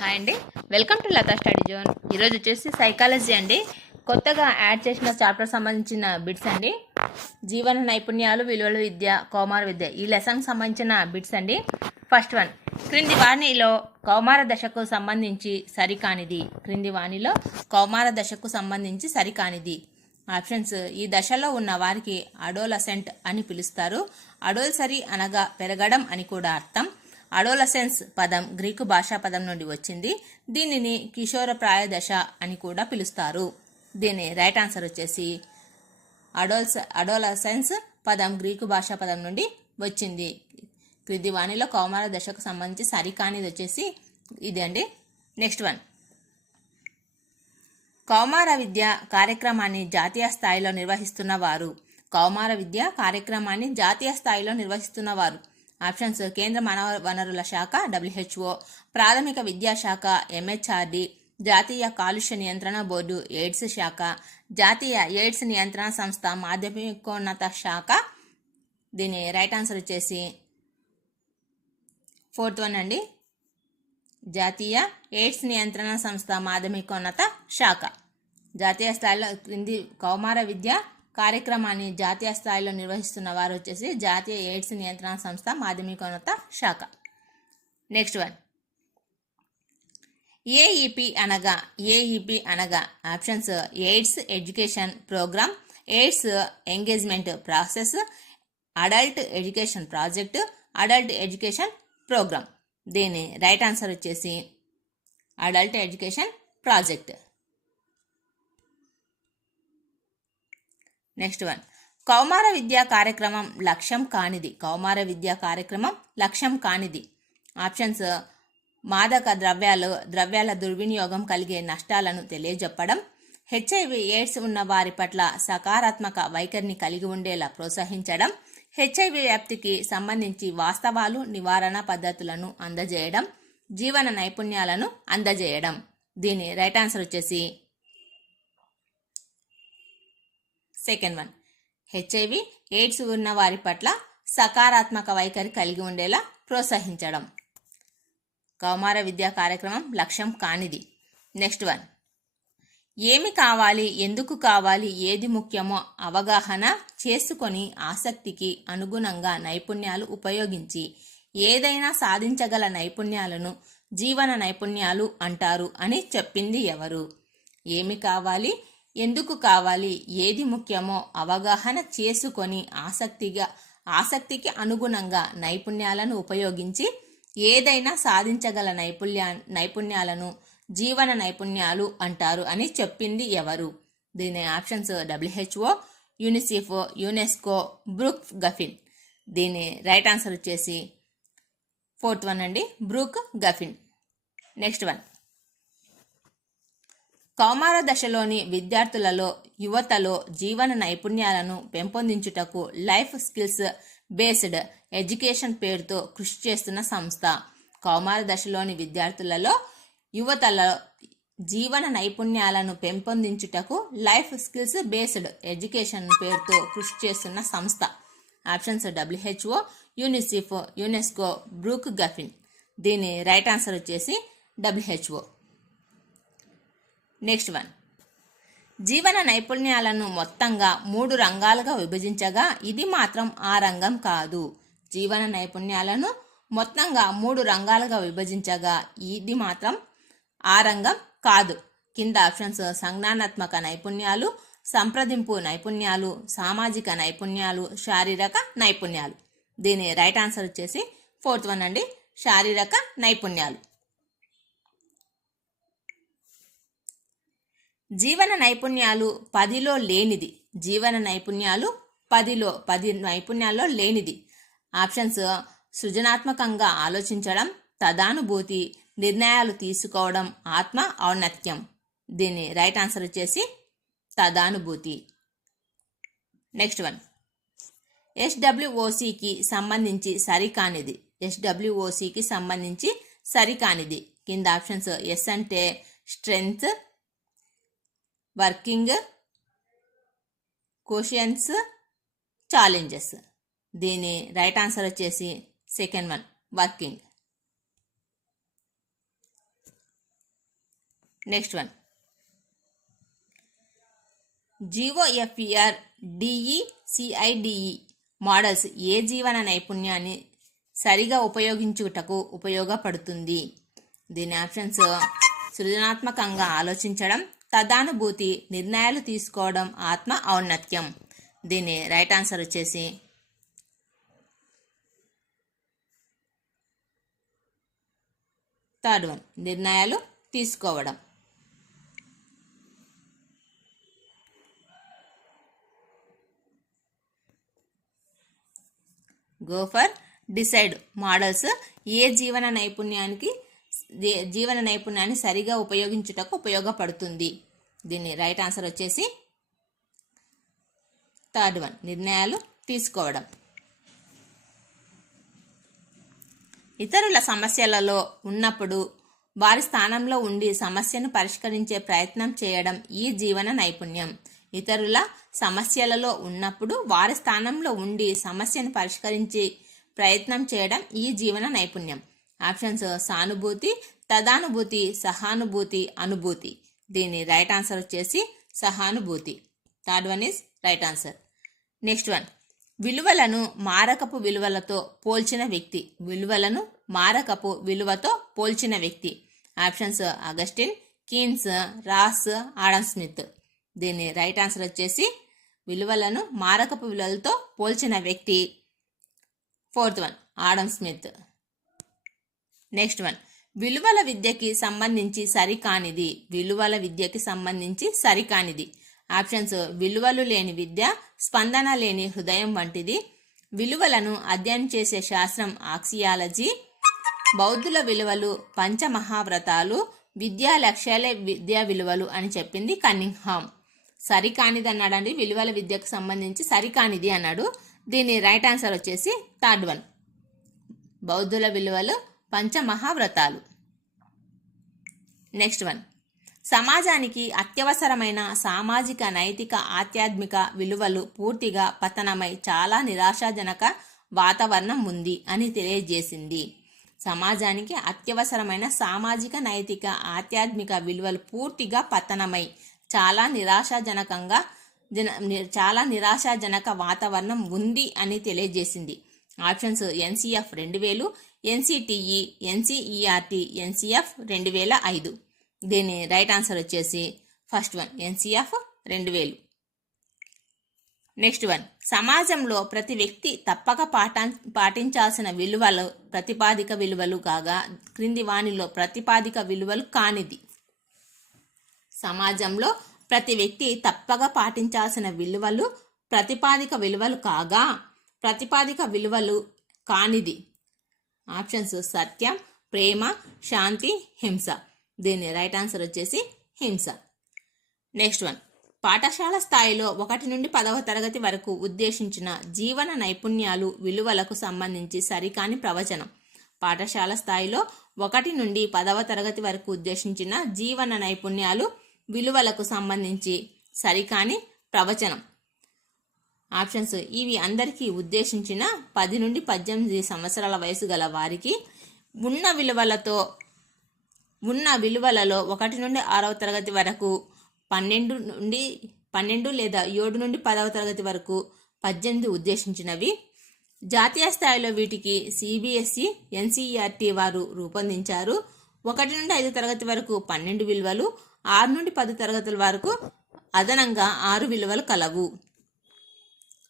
Hi అండి, welcome to Latha study zone. ఈరోజు వచ్చేసి సైకాలజీ అండి. కొత్తగా యాడ్ చేసిన చాప్టర్ సంబంధించిన బిట్స్ అండి. జీవన నైపుణ్యాలు, విలువల విద్య, కౌమార విద్య, ఈ లెసన్కి సంబంధించిన బిట్స్ అండి. ఫస్ట్ వన్, క్రింది వాణిలో కౌమార దశకు సంబంధించి సరికానిది. ఆప్షన్స్: ఈ దశలో ఉన్న వారికి అడోలసెంట్ అని పిలుస్తారు. అడోల్సరీ అనగా పెరగడం అని కూడా అర్థం. అడోలసెన్స్ పదం గ్రీకు భాషా పదం నుండి వచ్చింది. దీనిని కిషోరప్రాయ దశ అని కూడా పిలుస్తారు. దీని రైట్ ఆన్సర్ వచ్చేసి అడోలసెన్స్ పదం గ్రీకు భాషా పదం నుండి వచ్చింది. క్రింది వాణిలో కౌమార దశకు సంబంధించి సరికానిది వచ్చేసి ఇది అండి. నెక్స్ట్ వన్, కౌమార విద్య కార్యక్రమాన్ని జాతీయ స్థాయిలో నిర్వహిస్తున్నవారు. ఆప్షన్స్: కేంద్ర మానవ వనరుల శాఖ WHO, ప్రాథమిక విద్యాశాఖ MHRD, జాతీయ కాలుష్య నియంత్రణ బోర్డు ఎయిడ్స్ శాఖ, జాతీయ ఎయిడ్స్ నియంత్రణ సంస్థ మాధ్యమికోన్నత శాఖ. దీని రైట్ ఆన్సర్ వచ్చేసి ఫోర్త్ వన్ అండి, జాతీయ ఎయిడ్స్ నియంత్రణ సంస్థ మాధ్యమికోన్నత శాఖ. జాతీయ స్థాయిలో క్రింది కౌమార విద్య కార్యక్రమాన్ని జాతీయ స్థాయిలో నిర్వహిస్తున్న వారు వచ్చేసి జాతీయ ఎయిడ్స్ నియంత్రణ సంస్థ మాధ్యమికోన్నత శాఖ. నెక్స్ట్ వన్, ఏఈపీ అనగా options: AIDS education programme, AIDS engagement process, adult education project, adult education programme. దీని రైట్ ఆన్సర్ వచ్చేసి adult education project. Next one, కౌమార విద్యా కార్యక్రమం లక్ష్యం కానిది. ఆప్షన్స్: మాదక ద్రవ్యాల దుర్వినియోగం కలిగే నష్టాలను తెలియజెప్పడం, HIV ఎయిడ్స్ ఉన్న వారి పట్ల సకారాత్మక వైఖరిని కలిగి ఉండేలా ప్రోత్సహించడం, HIV వ్యాప్తికి సంబంధించి వాస్తవాలు, నివారణ పద్ధతులను అందజేయడం, జీవన నైపుణ్యాలను అందజేయడం. దీని రైట్ ఆన్సర్ వచ్చేసి సెకండ్ వన్, HIV ఎయిడ్స్ ఉన్న వారి పట్ల సకారాత్మక వైఖరి కలిగి ఉండేలా ప్రోత్సహించడం. కౌమార విద్యా కార్యక్రమం లక్ష్యం కానిది. నెక్స్ట్ వన్, ఏమి కావాలి, ఎందుకు కావాలి, ఏది ముఖ్యమో అవగాహన చేసుకొని ఆసక్తికి అనుగుణంగా నైపుణ్యాలు ఉపయోగించి ఏదైనా సాధించగల నైపుణ్యాలను జీవన నైపుణ్యాలు అంటారు అని చెప్పింది ఎవరు? ఏమి కావాలి, ఎందుకు కావాలి, ఏది ముఖ్యమో అవగాహన చేసుకొని ఆసక్తికి అనుగుణంగా నైపుణ్యాలను ఉపయోగించి ఏదైనా సాధించగల నైపుణ్యాలను జీవన నైపుణ్యాలు అంటారు అని చెప్పింది ఎవరు? దీని options: WHO, UNICEF, UNESCO, Brook Gaffin. దీని రైట్ ఆన్సర్ వచ్చేసి ఫోర్త్ వన్ అండి, బ్రూక్ గఫిన్. నెక్స్ట్ వన్, కౌమార దశలోని విద్యార్థులలో, యువతలో జీవన నైపుణ్యాలను పెంపొందించుటకు లైఫ్ స్కిల్స్ బేస్డ్ ఎడ్యుకేషన్ పేరుతో కృషి చేస్తున్న సంస్థ. కౌమార దశలోని విద్యార్థులలో, యువతలో జీవన నైపుణ్యాలను పెంపొందించుటకు లైఫ్ స్కిల్స్ బేస్డ్ ఎడ్యుకేషన్ పేరుతో కృషి చేస్తున్న సంస్థ. Options: WHO, UNICEF, UNESCO, Brook Gaffin. దీని రైట్ ఆన్సర్ వచ్చేసి WHO. నెక్స్ట్ వన్, జీవన నైపుణ్యాలను మొత్తంగా 3 రంగాలుగా విభజించగా ఇది మాత్రం ఆ రంగం కాదు. జీవన నైపుణ్యాలను మొత్తంగా 3 రంగాలుగా విభజించగా ఇది మాత్రం ఆ రంగం కాదు. కింద ఆప్షన్స్: సంజ్ఞానాత్మక నైపుణ్యాలు, సంప్రదింపు నైపుణ్యాలు, సామాజిక నైపుణ్యాలు, శారీరక నైపుణ్యాలు. దీని రైట్ ఆన్సర్ వచ్చేసి ఫోర్త్ వన్ అండి, శారీరక నైపుణ్యాలు. జీవన నైపుణ్యాలు 10లో లేనిది. 10 నైపుణ్యాల్లో లేనిది. ఆప్షన్స్: సృజనాత్మకంగా ఆలోచించడం, తదానుభూతి, నిర్ణయాలు తీసుకోవడం, ఆత్మ ఔన్నత్యం. దీని రైట్ ఆన్సర్ వచ్చేసి తదానుభూతి. నెక్స్ట్ వన్, SWOCకి సంబంధించి సరికానిది. కింద ఆప్షన్స్: ఎస్ అంటే స్ట్రెంగ్త్, వర్కింగ్, క్వోషియన్స్, ఛాలెంజెస్. దీని రైట్ ఆన్సర్ వచ్చేసి second one, working. Next one GOFER DECIDE models ఏ జీవన నైపుణ్యాన్ని సరిగా ఉపయోగించుటకు ఉపయోగపడుతుంది? దీని ఆప్షన్స్ సృజనాత్మకంగా ఆలోచించడం, తదానుభూతి, నిర్ణయాలు తీసుకోవడం, ఆత్మ ఔన్నత్యం. దీని రైట్ ఆన్సర్ వచ్చేసి థర్డ్ వన్, నిర్ణయాలు తీసుకోవడం. గోఫర్ డిసైడ్ మోడల్స్ ఏ జీవన నైపుణ్యాన్ని సరిగా ఉపయోగించుటకు ఉపయోగపడుతుంది? దీన్ని రైట్ ఆన్సర్ వచ్చేసి థర్డ్ వన్, నిర్ణయాలు తీసుకోవడం. ఇతరుల సమస్యలలో ఉన్నప్పుడు వారి స్థానంలో ఉండి సమస్యను పరిష్కరించే ప్రయత్నం చేయడం ఈ జీవన నైపుణ్యం. ఇతరుల సమస్యలలో ఉన్నప్పుడు వారి స్థానంలో ఉండి సమస్యను పరిష్కరించే ప్రయత్నం చేయడం ఈ జీవన నైపుణ్యం. ఆప్షన్స్ సానుభూతి, తదానుభూతి, సహానుభూతి, అనుభూతి. దీని రైట్ ఆన్సర్ వచ్చేసి సహానుభూతి. Third one is right answer. Next one, విలువలను మారకపు విలువలతో పోల్చిన వ్యక్తి. విలువలను మారకపు విలువతో పోల్చిన వ్యక్తి. Options Augustine, Keynes, Ross, Adam Smith. దీని రైట్ ఆన్సర్ వచ్చేసి విలువలను మారకపు విలువలతో పోల్చిన వ్యక్తి. Fourth one, Adam Smith. Next one, విలువల విద్యకి సంబంధించి సరికానిది. విలువల విద్యకి సంబంధించి సరికానిది. ఆప్షన్స్ విలువలు లేని విద్య, స్పందన లేని హృదయం వంటిది, విలువలను అధ్యయనం చేసే శాస్త్రం ఆక్సియాలజీ, బౌద్ధుల విలువలు పంచమహావ్రతాలు, విద్యా లక్ష్యాలే విద్యా విలువలు అని చెప్పింది కన్నింగ్హామ్. సరికానిది అన్నాడండి, విలువల విద్యకు సంబంధించి సరికానిది అన్నాడు. దీని రైట్ ఆన్సర్ వచ్చేసి థర్డ్ వన్, బౌద్ధుల విలువలు పంచమహావ్రతాలు. నెక్స్ట్ వన్, సమాజానికి అత్యవసరమైన సామాజిక, నైతిక, ఆధ్యాత్మిక విలువలు పూర్తిగా పతనమై చాలా నిరాశాజనక వాతావరణం ఉంది అని తెలియజేసింది. సమాజానికి అత్యవసరమైన సామాజిక, నైతిక, ఆధ్యాత్మిక విలువలు పూర్తిగా పతనమై చాలా నిరాశాజనక వాతావరణం ఉంది అని తెలియజేసింది. Options NCF 2000, NCTE, NCERT, NCF 2005. దీని రైట్ ఆన్సర్ వచ్చేసి first one, NCF 2000. Next one, సమాజంలో ప్రతి వ్యక్తి తప్పక పాటించాల్సిన విలువలు ప్రతిపాదిక విలువలు కాగా క్రింది వానిలో ప్రతిపాదిక విలువలు కానిది. సమాజంలో ప్రతి వ్యక్తి తప్పక పాటించాల్సిన విలువలు ప్రతిపాదిక విలువలు కాగా ప్రతిపాదిక విలువలు కానిది. ఆప్షన్స్ సత్యం, ప్రేమ, శాంతి, హింస. దీని రైట్ ఆన్సర్ వచ్చేసి హింస. నెక్స్ట్ వన్, పాఠశాల స్థాయిలో 1 నుండి 10వ తరగతి వరకు ఉద్దేశించిన జీవన నైపుణ్యాలు విలువలకు సంబంధించి సరికాని ప్రవచనం. పాఠశాల స్థాయిలో 1 నుండి 10వ తరగతి వరకు ఉద్దేశించిన జీవన నైపుణ్యాలు విలువలకు సంబంధించి సరికాని ప్రవచనం. ఆప్షన్స్ ఇవి అందరికీ ఉద్దేశించిన 10 నుండి 18 సంవత్సరాల వయసు గల వారికి ఉన్న విలువలలో 1 నుండి 6వ తరగతి వరకు 12 లేదా 7 నుండి 10వ తరగతి వరకు 18 ఉద్దేశించినవి. జాతీయ స్థాయిలో వీటికి CBSE, NCERT వారు రూపొందించారు. 1 నుండి 5 తరగతి వరకు 12 విలువలు, 6 నుండి 10 తరగతుల వరకు అదనంగా 6 విలువలు కలవు.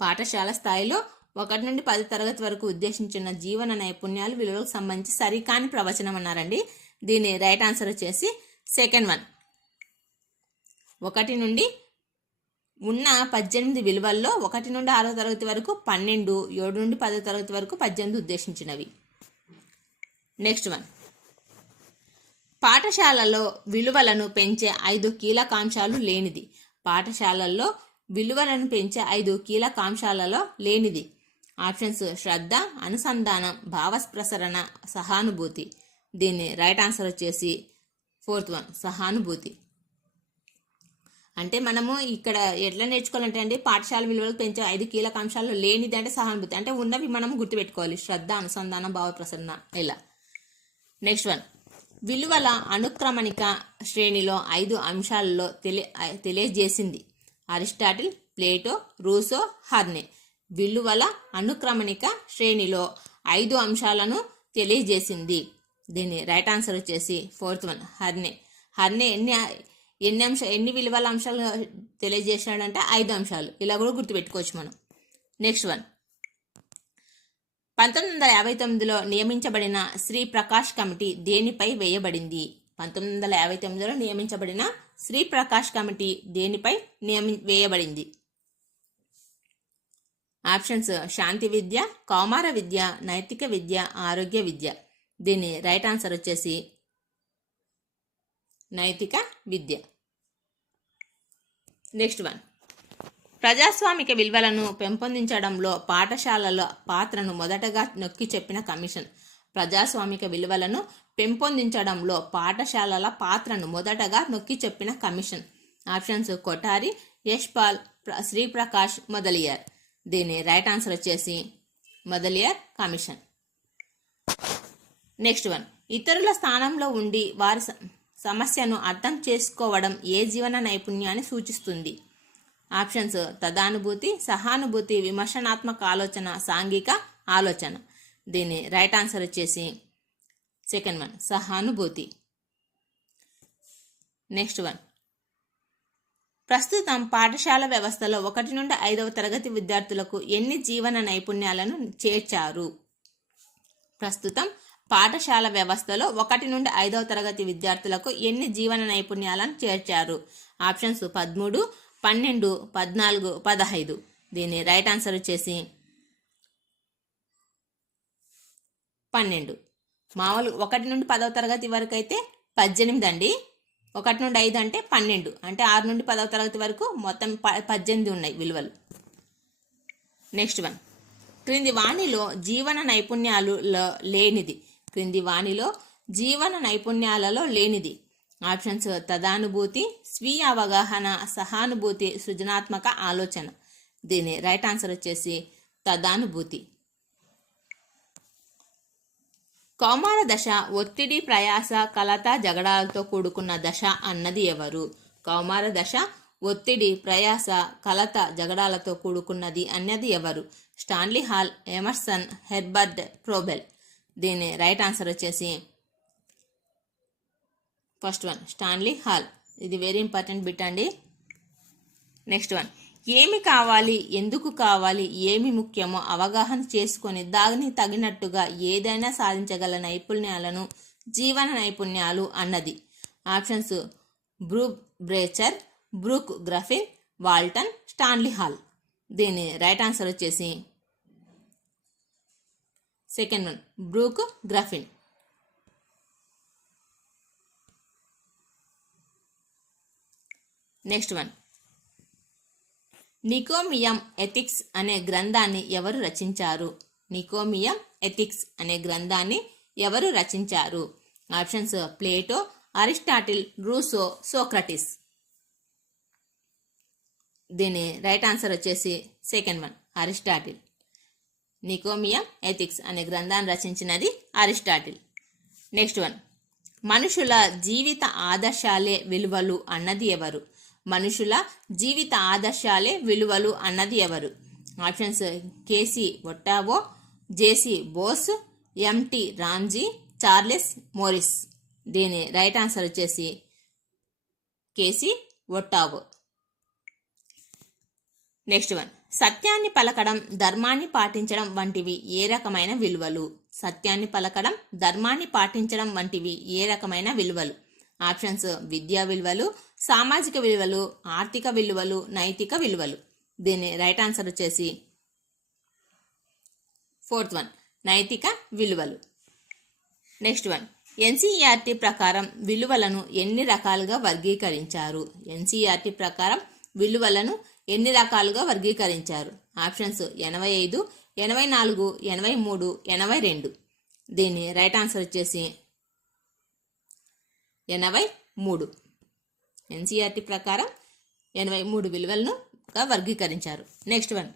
పాఠశాల స్థాయిలో 1 నుండి 10 తరగతి వరకు ఉద్దేశించిన జీవన నైపుణ్యాలు విలువలకు సంబంధించి సరికాని ప్రవచనం అన్నారండి. దీని రైట్ ఆన్సర్ వచ్చేసి సెకండ్ వన్. 1 నుండి ఉన్న 18 విలువల్లో 1 నుండి 6వ తరగతి వరకు 12, 7 నుండి 10వ తరగతి వరకు 18 ఉద్దేశించినవి. నెక్స్ట్ వన్, పాఠశాలలో విలువలను పెంచే 5 కీలకాంశాలు లేనిది. పాఠశాలల్లో విలువలను పెంచే 5 కీలకాంశాలలో లేనిది. ఆప్షన్స్ శ్రద్ధ, అనుసంధానం, భావప్రసరణ, సహానుభూతి. దీని రైట్ ఆన్సర్ వచ్చేసి ఫోర్త్ వన్, సహానుభూతి. అంటే మనము ఇక్కడ ఎట్లా నేర్చుకోవాలంటే అండి, పాఠశాల విలువలు పెంచే 5 కీలకాంశాలు లేనిది అంటే సహానుభూతి. అంటే ఉన్నవి మనం గుర్తుపెట్టుకోవాలి, శ్రద్ధ, అనుసంధానం, భావప్రసరణ ఇలా. నెక్స్ట్ వన్, విలువల అనుక్రమణిక శ్రేణిలో 5 అంశాలలో తెలియజేసింది. Aristotle, Plato, Rousseau, Horney. విలువల అనుక్రమణిక శ్రేణిలో 5 అంశాలను తెలియజేసింది. దీని రైట్ ఆన్సర్ వచ్చేసి 4th వన్ హర్నే. హర్నే ఎన్ని విలువల అంశాలు తెలియజేశాడంటే 5 అంశాలు. ఇలా కూడా గుర్తుపెట్టుకోవచ్చు మనం. నెక్స్ట్ వన్, 1959లో నియమించబడిన శ్రీ ప్రకాష్ కమిటీ దేనిపై వేయబడింది? 1959లో నియమించబడిన శ్రీ ప్రకాష్ కమిటీ దేనిపై వేయబడింది? ఆప్షన్స్ శాంతి విద్య, కౌమార విద్య, నైతిక విద్య, ఆరోగ్య విద్య. దీని రైట్ ఆన్సర్ వచ్చేసి నైతిక విద్య. నెక్స్ట్ వన్, ప్రజాస్వామిక విలువలను పెంపొందించడంలో పాఠశాలల పాత్రను మొదటగా నొక్కి చెప్పిన కమిషన్. ప్రజాస్వామిక విలువలను పెంపొందించడంలో పాఠశాలల పాత్రను మొదటగా నొక్కి చెప్పిన కమిషన్. ఆప్షన్స్ కొఠారి, యశ్పాల్, శ్రీప్రకాష్, మొదలియార్. దీని రైట్ ఆన్సర్ వచ్చేసి మొదలియార్ కమిషన్. నెక్స్ట్ వన్, ఇతరుల స్థానంలో ఉండి వారి సమస్యను అర్థం చేసుకోవడం ఏ జీవన నైపుణ్యాన్ని సూచిస్తుంది? ఆప్షన్స్ తదానుభూతి, సహానుభూతి, విమర్శనాత్మక ఆలోచన, సాంఘిక ఆలోచన. దీని రైట్ ఆన్సర్ వచ్చేసి 2nd వన్ సహానుభూతి. నెక్స్ట్ వన్, ప్రస్తుతం పాఠశాల వ్యవస్థలో 1 నుండి 5వ తరగతి విద్యార్థులకు ఎన్ని జీవన నైపుణ్యాలను చేర్చారు? ప్రస్తుతం పాఠశాల వ్యవస్థలో 1 నుండి 5వ తరగతి విద్యార్థులకు ఎన్ని జీవన నైపుణ్యాలను చేర్చారు? ఆప్షన్స్ 13, 12, 14, 15. దీని రైట్ ఆన్సర్ వచ్చేసి 12. మామూలు 1 నుండి 10వ తరగతి వరకు అయితే 18 అండి. 1 నుండి 5 అంటే 12, అంటే 6 నుండి 10వ తరగతి వరకు మొత్తం 18 ఉన్నాయి విలువలు. నెక్స్ట్ వన్, క్రింది వాణిలో జీవన నైపుణ్యాలలో లేనిది? క్రింది వాణిలో జీవన నైపుణ్యాలలో లేనిది? ఆప్షన్స్ తదానుభూతి, స్వీయ అవగాహన, సహానుభూతి, సృజనాత్మక ఆలోచన. దీని రైట్ ఆన్సర్ వచ్చేసి తదానుభూతి. కౌమార దశ ఒత్తిడి, ప్రయాస, కలత, జగడాలతో కూడుకున్న దశ అన్నది ఎవరు? కౌమార దశ ఒత్తిడి, ప్రయాస, కలత, జగడాలతో కూడుకున్నది అన్నది ఎవరు? Stanley hall, Emerson, Herbert Froebel. దీని రైట్ ఆన్సర్ వచ్చేసి 1st వన్ స్టాన్లీ హాల్. ఇది వెరీ ఇంపార్టెంట్ బిట్ అండి. నెక్స్ట్ వన్, ఏమి కావాలి, ఎందుకు కావాలి, ఏమి ముఖ్యమో అవగాహన చేసుకొని దాన్ని తగినట్టుగా ఏదైనా సాధించగల నైపుణ్యాలను జీవన నైపుణ్యాలు అన్నది. Options Brook Brecher, Brook Griffin, Walton, Stanley Hall. దీని రైట్ ఆన్సర్ వచ్చేసి 2nd one Brook Griffin. Next one, Nicomachean ethics అనే గ్రంథాన్ని ఎవరు రచించారు? నికోమియం ఎథిక్స్ అనే గ్రంథాన్ని ఎవరు రచించారు? Options Plato, Aristotle, Russo, Socrates. దీని రైట్ ఆన్సర్ వచ్చేసి 2nd వన్ అరిస్టాటిల్. నికోమియం ఎథిక్స్ అనే గ్రంథాన్ని రచించినది అరిస్టాటిల్. నెక్స్ట్ వన్, మనుషుల జీవిత ఆదర్శాలే విలువలు అన్నది ఎవరు? మనుషుల జీవిత ఆదర్శాలే విలువలు అన్నది ఎవరు? ఆప్షన్స్ కేసీ ఒట్టావో, జేసీ బోస్, ఎంటి రామ్జీ, చార్లెస్ మోరిస్. దీని రైట్ ఆన్సర్ వచ్చేసి కేసీ ఒట్టావో. నెక్స్ట్ వన్, సత్యాన్ని పలకడం, ధర్మాన్ని పాటించడం వంటివి ఏ రకమైన విలువలు? సత్యాన్ని పలకడం, ధర్మాన్ని పాటించడం వంటివి ఏ రకమైన విలువలు? ఆప్షన్స్ విద్యా విలువలు, సామాజిక విలువలు, ఆర్థిక విలువలు, నైతిక విలువలు. దీని రైట్ ఆన్సర్ వచ్చేసి 4th వన్ నైతిక విలువలు. నెక్స్ట్ వన్, ఎన్సీఈఆర్టీ ప్రకారం విలువలను ఎన్ని రకాలుగా వర్గీకరించారు? ఎన్సీఈఆర్టీ ప్రకారం విలువలను ఎన్ని రకాలుగా వర్గీకరించారు? ఆప్షన్స్ 85, 84, 83, 82. దీని రైట్ ఆన్సర్ వచ్చేసి 83. ఎన్సీఈఆర్టీ ప్రకారం 83 విలువలను వర్గీకరించారు. నెక్స్ట్ వన్,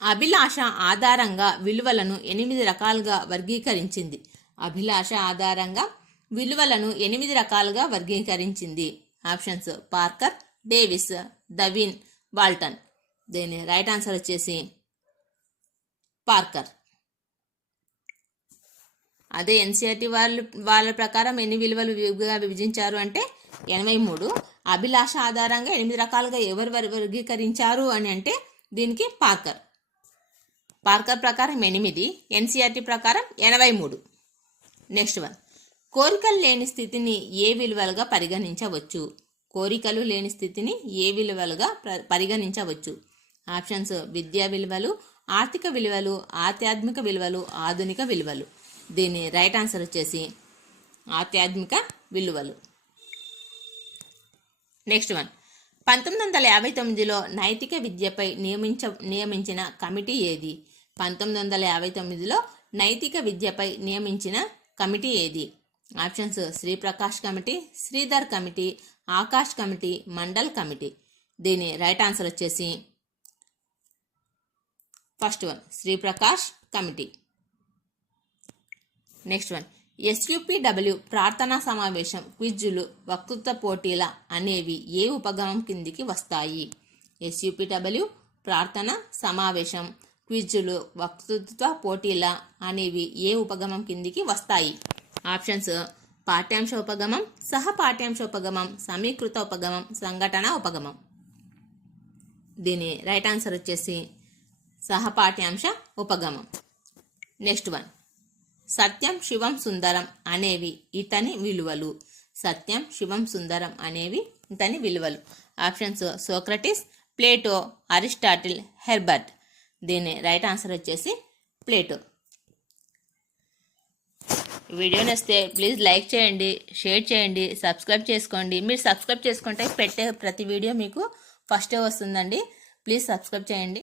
అభిలాష ఆధారంగా విలువలను 8 రకాలుగా వర్గీకరించింది. అభిలాష ఆధారంగా విలువలను 8 రకాలుగా వర్గీకరించింది. Options Parker, Davis, Darwin, Walton. దీని రైట్ ఆన్సర్ వచ్చేసి పార్కర్. అదే ఎన్సీఆర్టీ వాళ్ళ ప్రకారం ఎన్ని విలువలుగా విభజించారు అంటే 83. అభిలాష ఆధారంగా 8 రకాలుగా ఎవరు వర్గీకరించారు అని అంటే దీనికి పార్కర్ ప్రకారం 8, ఎన్సీఆర్టీ ప్రకారం 83. నెక్స్ట్ వన్, కోరికలు లేని స్థితిని ఏ విలువలుగా పరిగణించవచ్చు? కోరికలు లేని స్థితిని ఏ విలువలుగా పరిగణించవచ్చు? ఆప్షన్స్ విద్యా విలువలు, ఆర్థిక విలువలు, ఆధ్యాత్మిక విలువలు, ఆధునిక విలువలు. దీని రైట్ ఆన్సర్ వచ్చేసి ఆధ్యాత్మిక విలువలు. నెక్స్ట్ వన్, 1959లో నైతిక విద్యపై నియమించిన కమిటీ ఏది? 1959లో నైతిక విద్యపై నియమించిన కమిటీ ఏది? Options Sri Prakash committee, Sridhar committee, Akash committee, mandal committee. దీని రైట్ ఆన్సర్ వచ్చేసి first one, Sri Prakash committee. Next one, SUPW ప్రార్థనా సమావేశం, క్విజ్లు, వక్తృత్వ పోటీల అనేవి ఏ ఉపగమం కిందికి వస్తాయి? SUPW ప్రార్థన సమావేశం, క్విజ్లు, వక్తృత్వ పోటీల అనేవి ఏ ఉపగమం కిందికి వస్తాయి? ఆప్షన్స్ పాఠ్యాంశ ఉపగమం, సహ పాఠ్యాంశ ఉపగమం, సమీకృత ఉపగమం, సంఘటన ఉపగమం. దీని రైట్ ఆన్సర్ వచ్చేసి సహ పాఠ్యాంశ ఉపగమం. నెక్స్ట్ వన్, సత్యం, శివం, సుందరం అనేవి ఇతని విలువలు. సత్యం, శివం, సుందరం అనేవి ఇతని విలువలు. Options Socrates, Plato, Aristotle, Herbert. దీని రైట్ ఆన్సర్ వచ్చేసి ప్లేటో. వీడియో నచ్చితే ప్లీజ్ లైక్ చేయండి, షేర్ చేయండి, సబ్స్క్రైబ్ చేసుకోండి. మీరు సబ్స్క్రైబ్ చేసుకుంటే పెట్టే ప్రతి వీడియో మీకు ఫస్టే వస్తుందండి. ప్లీజ్ సబ్స్క్రైబ్ చేయండి.